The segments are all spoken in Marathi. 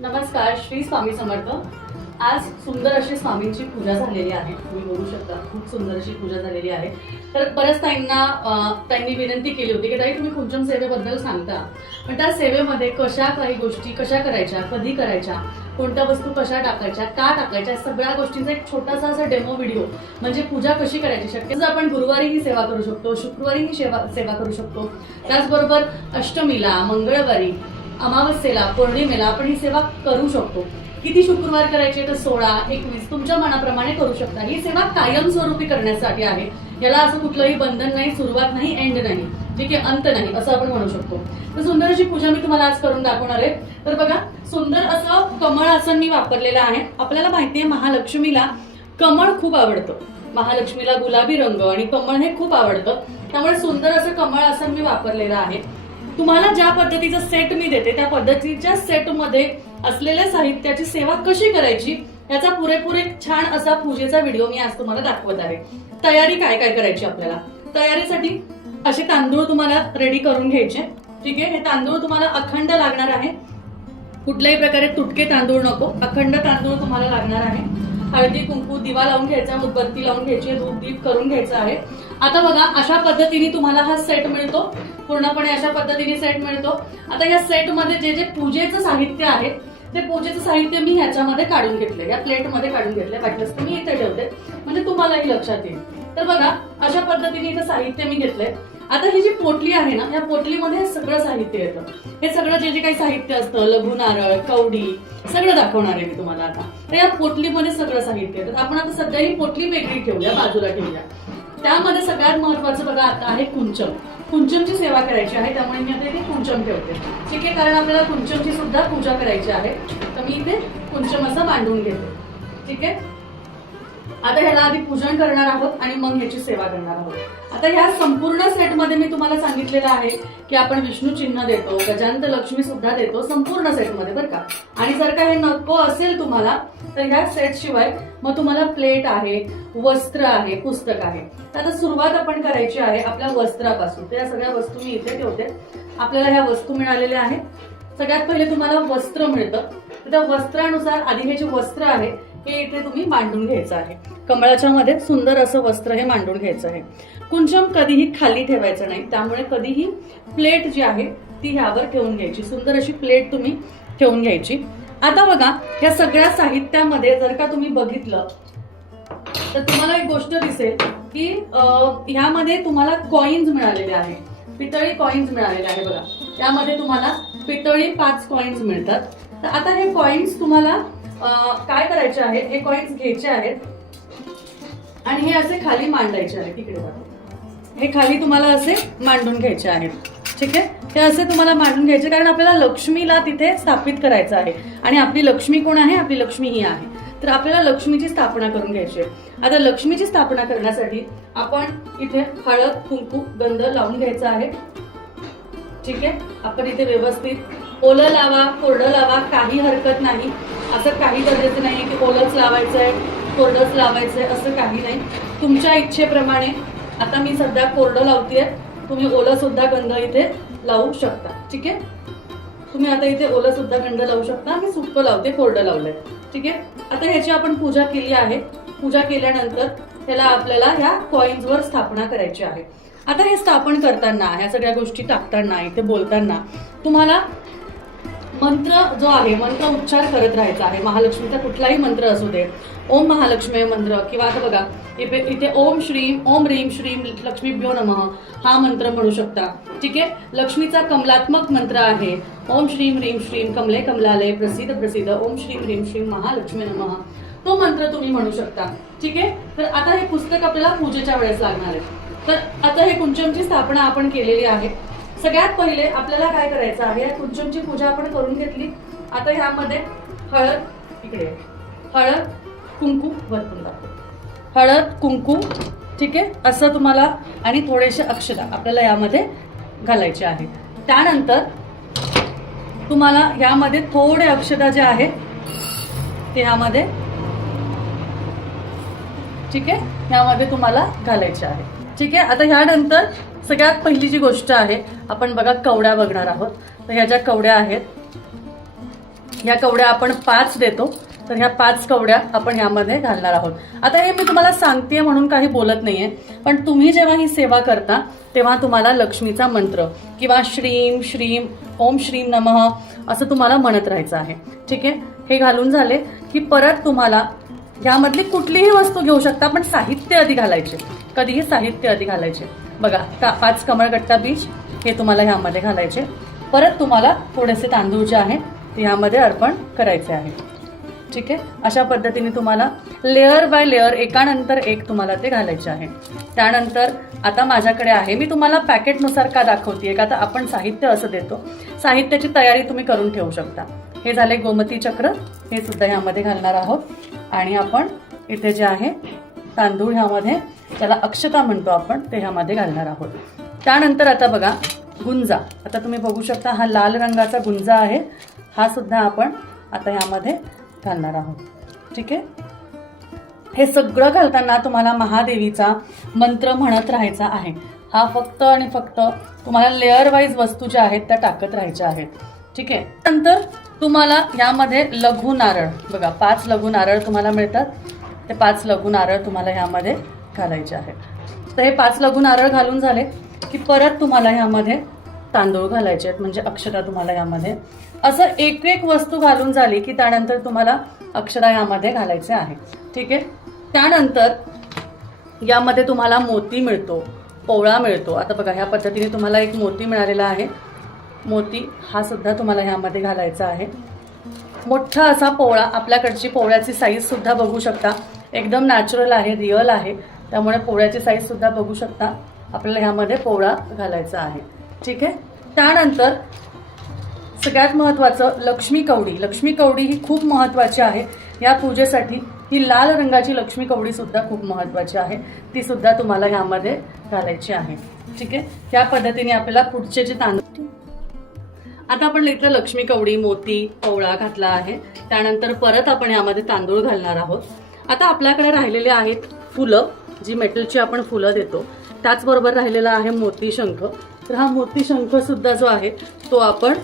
नमस्कार श्री स्वामी समर्थ. आज सुंदर अशी स्वामींची पूजा झालेली आहे. तुम्ही बघू शकता खूप सुंदर अशी पूजा झालेली आहे. तर बऱ्याच ताईंना त्यांनी विनंती केली होती की ताई तुम्ही कुंचम सेवेबद्दल सांगता. पण त्या सेवेमध्ये कशा काही गोष्टी कशा करायच्या कधी करायच्या कोणत्या वस्तू कशा टाकायच्या का टाकायच्या सगळ्या गोष्टींचा एक छोटासा असा डेमो व्हिडिओ म्हणजे पूजा कशी करायची शक्य. आपण गुरुवारी ही सेवा करू शकतो शुक्रवारी ही सेवा सेवा करू शकतो. त्याचबरोबर अष्टमीला मंगळवारी अमावस्येला पौर्णिमेला आपण ही सेवा करू शकतो. किती शुक्रवार करायचे तर सोळा एकवीस तुमच्या मनाप्रमाणे करू शकता. ही सेवा कायमस्वरूपी करण्यासाठी आहे. याला असं कुठलंही बंधन नाही सुरुवात नाही एंड नाही ठीक आहे अंत नाही असं आपण म्हणू शकतो. तर सुंदर अशी पूजा मी तुम्हाला आज करून दाखवणार आहे. तर बघा सुंदर असं कमळ आसन मी वापरलेलं आहे. आपल्याला माहिती आहे महालक्ष्मीला कमळ खूप आवडतं. महालक्ष्मीला गुलाबी रंग आणि कमळ हे खूप आवडतं. त्यामुळे सुंदर असं कमळ आसन मी वापरलेलं आहे. तुम्हाला ज्या पद्धतीचा सेट मी देते त्या पद्धतीच्या सेटमध्ये असलेल्या साहित्याची सेवा कशी करायची याचा पुरेपूर एक छान असा पूजेचा व्हिडिओ मी आज तुम्हाला दाखवत आहे. तयारी काय काय करायची आपल्याला? तयारीसाठी असे तांदूळ तुम्हाला रेडी करून घ्यायचे. ठीक आहे? हे तांदूळ तुम्हाला अखंड लागणार आहे. कुठल्याही प्रकारे तुटके तांदूळ नको. अखंड तांदूळ तुम्हाला लागणार आहे. हळदी कुंकू दिवा लावून घ्यायचा उदबत्ती लावून घ्यायची दूध दीप करून घ्यायचं आहे. आता बघा अशा पद्धतीने तुम्हाला हा सेट मिळतो. पूर्णपणे अशा पद्धतीने सेट मिळतो. आता या सेटमध्ये जे जे पूजेचं साहित्य आहे ते पूजेचं साहित्य मी ह्याच्यामध्ये काढून घेतले या प्लेटमध्ये काढून घेतले वाटलंच तर मी इथे ठेवते. म्हणजे तुम्हालाही लक्षात येईल. तर बघा अशा पद्धतीने इथं साहित्य मी घेतलंय. आता ही जी पोटली आहे ना या पोटलीमध्ये हे सगळं साहित्य येतं. हे सगळं जे जे काही साहित्य असतं लघु नारळ कवडी सगळं दाखवणार आहे मी तुम्हाला आता. तर या पोटलीमध्ये सगळं साहित्य येतं. आपण आता सध्या ही पोटली वेगळी ठेवूया बाजूला ठेवूया. त्यामध्ये सगळ्यात महत्वाचं बघा आता आहे कुंचम कुंचमची सेवा करायची आहे त्यामुळे मी आता इथे कुंचम ठेवते. ठीक आहे कारण आपल्याला कुंचमची सुद्धा पूजा करायची आहे. तर मी इथे कुंचम असं मांडून घेते. ठीक आहे? आता ह्याला आधी पूजन करणार आहोत आणि मग ह्याची सेवा करणार आहोत. आता ह्या संपूर्ण सेटमध्ये मी तुम्हाला सांगितलेलं आहे की आपण विष्णू चिन्ह देतो गजांत लक्ष्मी सुद्धा देतो संपूर्ण सेटमध्ये बरं का? आणि जर का हे नको असेल तुम्हाला तर ह्या सेट शिवाय मग तुम्हाला प्लेट आहे वस्त्र आहे पुस्तक आहे. तर आता सुरुवात आपण करायची आहे आपल्या वस्त्रापासून. तर या सगळ्या वस्तू मी इथे ठेवते. आपल्याला ह्या वस्तू मिळालेल्या आहेत. सगळ्यात पहिले तुम्हाला वस्त्र मिळतं. तर त्या वस्त्रानुसार आधी हे जे वस्त्र आहे हे इथे तुम्ही मांडून घ्यायचं आहे. कमळाच्या मध्ये सुंदर असं वस्त्र हे मांडून घ्यायचं आहे. कुंचम कधीही खाली ठेवायचं नाही. त्यामुळे कधीही प्लेट जी आहे ती ह्यावर ठेवून घ्यायची. सुंदर अशी प्लेट तुम्ही ठेवून घ्यायची. आता बघा या सगळ्या साहित्यामध्ये जर का तुम्ही बघितलं तर तुम्हाला एक गोष्ट दिसेल की ह्यामध्ये तुम्हाला कॉइन्स मिळालेले आहे. पितळी कॉइन्स मिळालेले आहे बघा. त्यामध्ये तुम्हाला पितळी पाच कॉइन्स मिळतात. तर आता हे कॉइन्स तुम्हाला काय करायचे आहे हे कॉइन्स घ्यायचे आहेत. आणि हे असे खाली मांडायचे आहेत. तिकडे हे खाली तुम्हाला असे मांडून घ्यायचे आहेत. ठीक आहे? हे असे तुम्हाला मांडून घ्यायचे कारण आपल्याला लक्ष्मीला तिथे स्थापित करायचं आहे. आणि आपली लक्ष्मी कोण आहे? आपली लक्ष्मी ही आहे. तर आपल्याला लक्ष्मीची स्थापना करून घ्यायची आहे. आता लक्ष्मीची स्थापना करण्यासाठी आपण इथे हळद कुंकू गंध लावून घ्यायचा आहे. ठीक आहे? आपण इथे व्यवस्थित ओलं लावा कोरडं लावा काही हरकत नाही. असं काही गरजेचं नाही की ओलंच लावायचं आहे कोरडंच लावायचं आहे असं काही नाही. तुमच्या इच्छेप्रमाणे आता मी सध्या कोरडं लावते तुम्ही ओलं सुद्धा गंध इथे लावू शकता ठीक आहे? तुम्ही आता इथे ओलंसुद्धा गंध लावू शकता मी सुक्क लावते कोरडं लावलंय ठीक आहे? आता ह्याची आपण पूजा केली आहे. पूजा केल्यानंतर त्याला आपल्याला ह्या कॉईन्सवर स्थापना करायची आहे. आता हे स्थापन करताना ह्या सगळ्या गोष्टी टाकताना इथे बोलताना तुम्हाला मंत्र जो आहे मंत्र उच्चार करत राहायचा आहे. महालक्ष्मीचा कुठलाही मंत्र असू दे. ओम महालक्ष्मी मंत्र किंवा आता बघा इथे इथे ओम श्रीम ओम रीम श्रीम लक्ष्मीभ्यो नमः हा मंत्र म्हणू शकता. ठीक आहे? लक्ष्मीचा कमलात्मक मंत्र आहे. ओम श्रीम रीम श्रीम कमले कमलालय प्रसिद्ध प्रसिद्ध. ओम श्रीम रीम श्रीम महालक्ष्मी नमः. तो मंत्र तुम्ही म्हणू शकता. ठीक आहे? तर आता हे पुस्तक आपल्याला पूजेच्या वेळेस लागणार आहे. तर आता हे कुंचमची स्थापना आपण केलेली आहे. सगळ्यात पहिले आपल्याला काय करायचं आहे? या कुंचमची पूजा आपण करून घेतली. आता ह्यामध्ये हळद इकडे हळद कुंकू वरतून हळद कुंकू ठीक आहे? असं तुम्हाला आणि थोडेसे अक्षदा आपल्याला यामध्ये घालायचे आहे. त्यानंतर तुम्हाला ह्यामध्ये थोडे अक्षदा जे आहेत ते ह्यामध्ये ठीक आहे? ह्यामध्ये तुम्हाला घालायचे आहे. ठीक आहे? आता ह्यानंतर सगळ्यात पहिली जी गोष्ट आहे आपण बघा कवड्या बघणार आहोत. तर ह्या ज्या कवड्या आहेत ह्या कवड्या आपण पाच देतो. तर ह्या पाच कवड्या आपण ह्यामध्ये घालणार आहोत. आता हे मी तुम्हाला सांगते म्हणून काही बोलत नाहीये पण तुम्ही जेव्हा ही सेवा करता तेव्हा तुम्हाला लक्ष्मीचा मंत्र किंवा श्रीम श्रीम ओम श्रीम नमः असं तुम्हाला म्हणत राहायचं आहे. ठीक आहे? हे घालून झाले की परत तुम्हाला यामधली कुठलीही वस्तू घेऊ शकता पण साहित्य आधी घालायचे. कधीही साहित्य आधी घालायचे. बघा का पाच कमळगट्टा बीज हे तुम्हाला ह्यामध्ये घालायचे. परत तुम्हाला थोडेसे तांदूळ जे आहे ते ह्यामध्ये अर्पण करायचे आहे. ठीक आहे? अशा पद्धतीने तुम्हाला लेअर बाय लेअर एकानंतर एक तुम्हाला ते घालायचे आहे. त्यानंतर आता माझ्याकडे आहे मी तुम्हाला पॅकेटनुसार का दाखवते का तर आपण साहित्य असं देतो. साहित्याची तयारी तुम्ही करून ठेवू शकता. हे झाले गोमती चक्र. हे सुद्धा ह्यामध्ये घालणार आहोत. आणि आपण इथे जे आहे तांदूळ ह्यामध्ये त्याला अक्षता म्हणतो आपण ते ह्यामध्ये घालणार आहोत. त्यानंतर आता बघा गुंजा. आता तुम्ही बघू शकता हा लाल रंगाचा गुंजा आहे. हा सुद्धा आपण आता ह्यामध्ये घालणार आहोत. ठीक आहे? हे सगळं घालताना तुम्हाला महादेवीचा मंत्र म्हणत राहायचा आहे. हा फक्त आणि फक्त तुम्हाला लेअर वाईज वस्तू ज्या आहेत त्या टाकत राहायच्या आहेत. ठीक आहे? नंतर तुम्हाला यामध्ये लघु नारळ बघा पाच लघु नारळ तुम्हाला मिळतात. ते पाच लघु नारळ तुम्हाला ह्यामध्ये घालायचे आहेत. तर हे पाच लघु नारळ घालून झाले की परत तुम्हाला ह्यामध्ये तांदूळ घालायचे आहेत. म्हणजे अक्षरा तुम्हाला यामध्ये असं एक एक वस्तू घालून झाली की त्यानंतर तुम्हाला अक्षरा यामध्ये घालायचे आहे ठीक आहे? त्यानंतर यामध्ये तुम्हाला मोती मिळतो पोवळा मिळतो. आता बघा ह्या पद्धतीने तुम्हाला एक मोती मिळालेला आहे. मोती हा सुद्धा तुम्हाला ह्यामध्ये घालायचा आहे. मोठा असा पोवळा आपल्याकडची पोवळ्याची साईज सुद्धा बघू शकता. एकदम नॅचरल आहे रिअल आहे. त्यामुळे पोळ्याची साईज सुद्धा बघू शकता. आपल्याला ह्यामध्ये पोळा घालायचा आहे. ठीक आहे? त्यानंतर सगळ्यात महत्त्वाचं लक्ष्मी कवडी. लक्ष्मी कवडी ही खूप महत्त्वाची आहे. या पूजेसाठी ही लाल रंगाची लक्ष्मी कवडीसुद्धा खूप महत्त्वाची आहे. ती सुद्धा तुम्हाला ह्यामध्ये घालायची आहे. ठीक आहे? या पद्धतीने आपल्याला पुढचे जे तांदूळ आता आपण इथलं लक्ष्मी कवडी मोती पोवळा घातला आहे. त्यानंतर परत आपण यामध्ये तांदूळ घालणार आहोत. आता आपल्याकडे राहिलेले आहेत फुलं जी मेटलची आपण फुलं देतो. त्याचबरोबर राहिलेला आहे मोती शंख तर हा मोती सुद्धा जो आहे तो आपण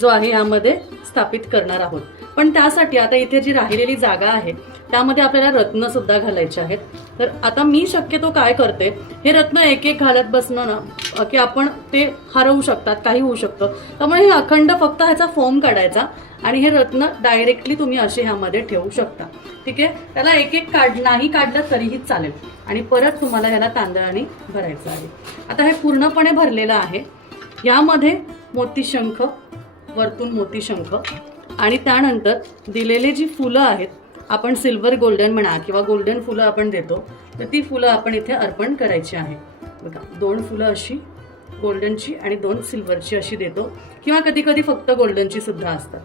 जो आहे यामध्ये स्थापित करणार आहोत. पण त्यासाठी आता इथे जी राहिलेली जागा आहे त्यामध्ये आपल्याला रत्न सुद्धा घालायचे आहेत. तर आता मी शक्यतो काय करते हे रत्न एक एक घालत बसणं ना की आपण ते हरवू शकतात काही होऊ शकतं. त्यामुळे हे अखंड फक्त ह्याचा फॉर्म काढायचा आणि हे रत्न डायरेक्टली तुम्ही असे ह्यामध्ये ठेवू शकता. ठीक आहे? त्याला एक एक काढ नाही काढलं तरीही चालेल. आणि परत तुम्हाला ह्याला तांदळाने भरायचं आहे. आता हे पूर्णपणे भरलेलं आहे. यामध्ये मोती शंख वरतून मोती शंख आणि त्यानंतर दिलेली जी फुलं आहेत आपण सिल्वर गोल्डन म्हणा किंवा गोल्डन फुलं आपण देतो तर ती फुलं आपण इथे अर्पण करायची आहे. बघा दोन फुलं अशी गोल्डनची आणि दोन सिल्वरची अशी देतो. किंवा कधी कधी फक्त गोल्डनची सुद्धा असतात.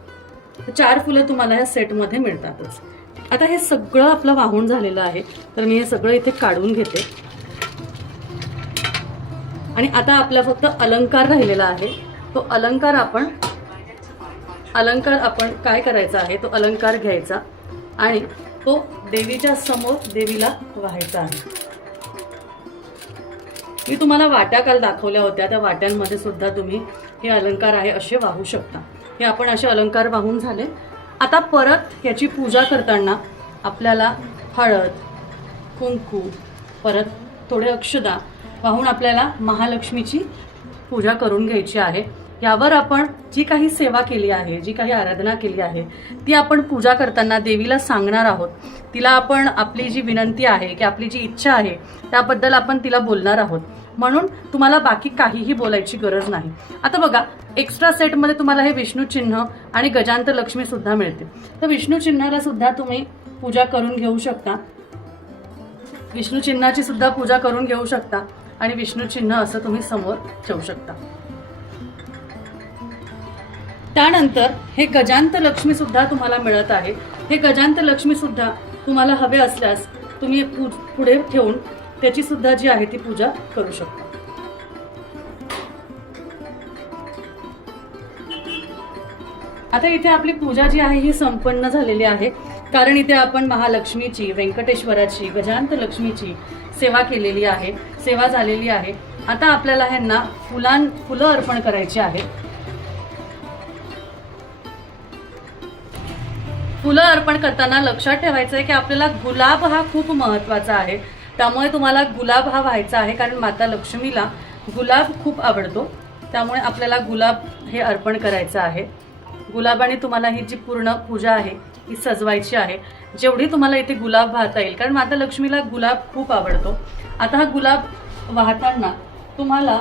तर चार फुलं तुम्हाला ह्या सेटमध्ये मिळतातच. आता हे सगळं आपलं वाहून झालेलं आहे तर मी हे सगळं इथे काढून घेते. आणि आता आपला फक्त अलंकार राहिलेला आहे. तो अलंकार आपण अलंकार आपण काय करायचा आहे? तो अलंकार घ्यायचा आणि तो देवीच्या समोर देवीला व्हायचा आहे. मी तुम्हाला वाट्या काल दाखवल्या होत्या. त्या वाट्यांमध्ये सुद्धा तुम्ही हे अलंकार आहे असे वाहू शकता. हे आपण असे अलंकार वाहून झाले. आता परत याची पूजा करताना आपल्याला हळद कुंकू परत थोडे अक्षदा वाहून आपल्याला महालक्ष्मीची पूजा करून घ्यायची आहे. यावर आपण जी काही सेवा केली आहे जी काही आराधना केली आहे ती आपण पूजा करताना देवीला सांगणार आहोत. तिला आपण आपली जी विनंती आहे की आपली जी इच्छा आहे त्याबद्दल आपण तिला बोलणार आहोत. म्हणून तुम्हाला बाकी काहीही बोलायची गरज नाही. आता बघा एक्स्ट्रा सेटमध्ये तुम्हाला हे विष्णू चिन्ह आणि गजांत लक्ष्मी सुद्धा मिळते तर विष्णू चिन्हाला सुद्धा तुम्ही पूजा करून घेऊ शकता. विष्णू चिन्हाची सुद्धा पूजा करून घेऊ शकता आणि विष्णू चिन्ह असं तुम्ही समोर ठेवू शकता. त्यानंतर हे गजांत लक्ष्मी सुद्धा तुम्हाला मिळत आहे. हे गजांत लक्ष्मी सुद्धा तुम्हाला हवे असल्यास तुम्ही पु- पुढे ठेवून त्याची सुद्धा जी आहे ती पूजा करू शकता. आता इथे आपली पूजा जी आहे ही संपन्न झालेली आहे. कारण इथे आपण महालक्ष्मीची व्यंकटेश्वराची गजांत लक्ष्मीची सेवा केलेली आहे सेवा झालेली आहे. आता आपल्याला ह्यांना फुलां फुलं अर्पण करायची आहे. फुलं अर्पण करताना लक्षात ठेवायचं आहे की आपल्याला गुलाब हा खूप महत्त्वाचा आहे. त्यामुळे तुम्हाला गुलाब हा व्हायचा आहे कारण माता लक्ष्मीला गुलाब खूप आवडतो. त्यामुळे आपल्याला गुलाब हे अर्पण करायचं आहे. गुलाबाने तुम्हाला ही जी पूर्ण पूजा आहे ही सजवायची आहे. जेवढी तुम्हाला इथे गुलाब वाहता येईल कारण माता लक्ष्मीला गुलाब खूप आवडतो. आता हा गुलाब वाहताना तुम्हाला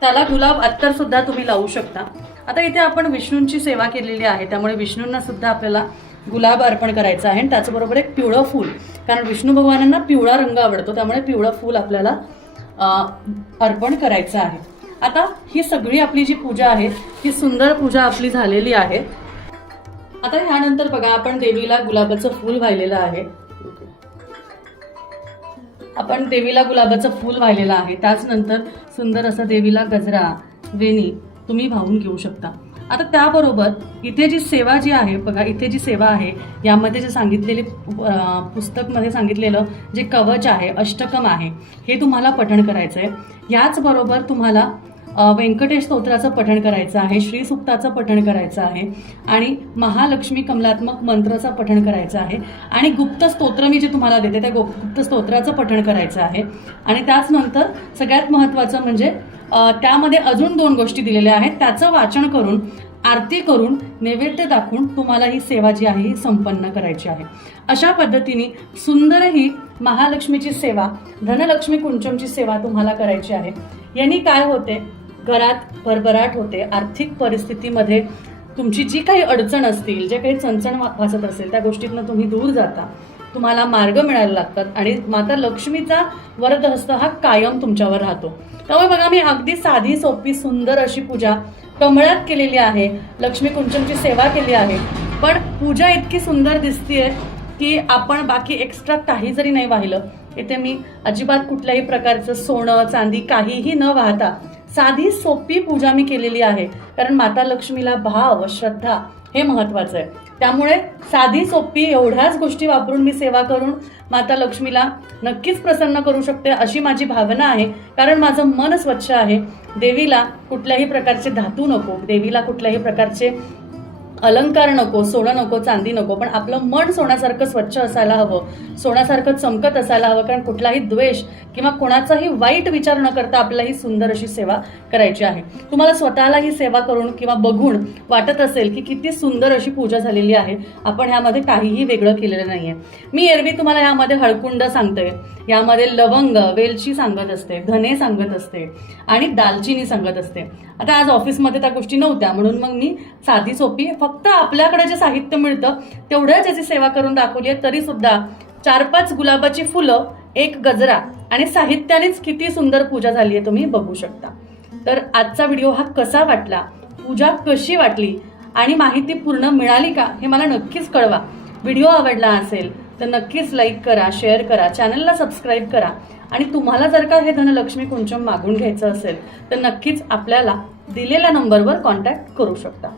त्याला गुलाब अत्तरसुद्धा तुम्ही लावू शकता. आता इथे आपण विष्णूंची सेवा केलेली आहे त्यामुळे विष्णूंना सुद्धा आपल्याला गुलाब अर्पण करायचा आहे आणि त्याचबरोबर एक पिवळं फूल. कारण विष्णू भगवानांना पिवळा रंग आवडतो त्यामुळे पिवळं फूल आपल्याला अर्पण करायचं आहे. आता ही सगळी आपली जी पूजा आहे ती सुंदर पूजा आपली झालेली आहे. आता ह्यानंतर बघा आपण देवीला गुलाबाचं फूल वाहिलेलं आहे. आपण देवीला गुलाबाचं फूल वाहिलेलं आहे. त्याच नंतर सुंदर असं देवीला गजरा वेणी तुम्ही वाहून घेऊ शकता. आता त्याबरोबर इथे जी सेवा जी आहे बघा इथे जी सेवा आहे यामध्ये जे सांगितलेले पुस्तकमध्ये सांगितलेलं जे कवच आहे अष्टकम आहे हे तुम्हाला पठण करायचं आहे याचबरोबर तुम्हाला व्यंकटेश स्तोत्राचं पठण करायचं आहे श्रीसुक्ताचं पठण करायचं आहे आणि महालक्ष्मी कमलात्मक मंत्राचं पठण करायचं आहे आणि गुप्त स्तोत्र मी जे तुम्हाला देते त्या गुप्त स्तोत्राचं पठण करायचं आहे. आणि त्याच नंतर सगळ्यात महत्त्वाचं म्हणजे त्यामध्ये अजून दोन गोष्टी दिलेल्या आहेत. त्याचं वाचन करून आरती करून नैवेद्य दाखवून तुम्हाला ही सेवा जी आहे ही संपन्न करायची आहे. अशा पद्धतीने सुंदर ही महालक्ष्मीची सेवा धनलक्ष्मी कुंचमची सेवा तुम्हाला करायची आहे. यांनी काय होते? घरात भरभराट होते. आर्थिक परिस्थितीमध्ये तुमची जी काही अडचण असतील जे काही चणचण वा- वाचत असेल त्या गोष्टीतनं तुम्ही दूर जाता. तुम्हाला मार्ग मिळायला लागतात आणि माता लक्ष्मीचा वरदहस्त हा कायम तुमच्यावर राहतो. त्यामुळे बघा मी अगदी साधी सोपी सुंदर अशी पूजा कमळात केलेली आहे. लक्ष्मी कुंचनची सेवा केली आहे. पण पूजा इतकी सुंदर दिसतीये की आपण बाकी एक्स्ट्रा काही जरी नाही वाहिलं इथे मी अजिबात कुठल्याही प्रकारचं सोनं चांदी काहीही न वाहता साधी सोपी पूजा मी केलेली आहे. कारण माता लक्ष्मीला भाव श्रद्धा हे महत्वाचं आहे. त्यामुळे साधी सोपी एवढ्याच गोष्टी वापरून मी सेवा करून माता लक्ष्मीला नक्कीच प्रसन्न करू शकते अशी माझी भावना आहे. कारण माझं मन स्वच्छ आहे. देवीला कुठल्याही प्रकारचे धातू नको. देवीला कुठल्याही प्रकारचे अलंकार नको सोनं नको चांदी नको पण आपलं मन सोन्यासारखं स्वच्छ असायला हवं सोन्यासारखं चमकत असायला हवं कारण कुठलाही द्वेष किंवा कोणाचाही वाईट विचार न करता आपल्याला ही सुंदर अशी सेवा करायची आहे. तुम्हाला स्वतःला ही सेवा करून किंवा बघून वाटत असेल की किती सुंदर अशी पूजा झालेली आहे आपण ह्यामध्ये काहीही वेगळं केलेलं नाहीये. मी एरवी तुम्हाला यामध्ये हळकुंड सांगते यामध्ये लवंग वेलची सांगत असते धने सांगत असते आणि दालचिनी सांगत असते. आता आज ऑफिसमध्ये त्या गोष्टी नव्हत्या म्हणून मग मी साधी सोपी फक्त आपल्याकडे जे साहित्य मिळतं तेवढ्याच याची सेवा करून दाखवली आहे. तरी सुद्धा चार पाच गुलाबाची फुलं एक गजरा आणि साहित्यानेच किती सुंदर पूजा झाली आहे तुम्ही बघू शकता. तर आजचा व्हिडिओ हा कसा वाटला? पूजा कशी वाटली? आणि माहिती पूर्ण मिळाली का? हे मला नक्कीच कळवा. व्हिडिओ आवडला असेल तर नक्कीच लाईक करा शेअर करा चॅनलला सबस्क्राईब करा. आणि तुम्हाला जर का हे धनलक्ष्मी कुंचम मागून घ्यायचं असेल तर नक्कीच आपल्याला दिलेल्या नंबरवर कॉन्टॅक्ट करू शकता.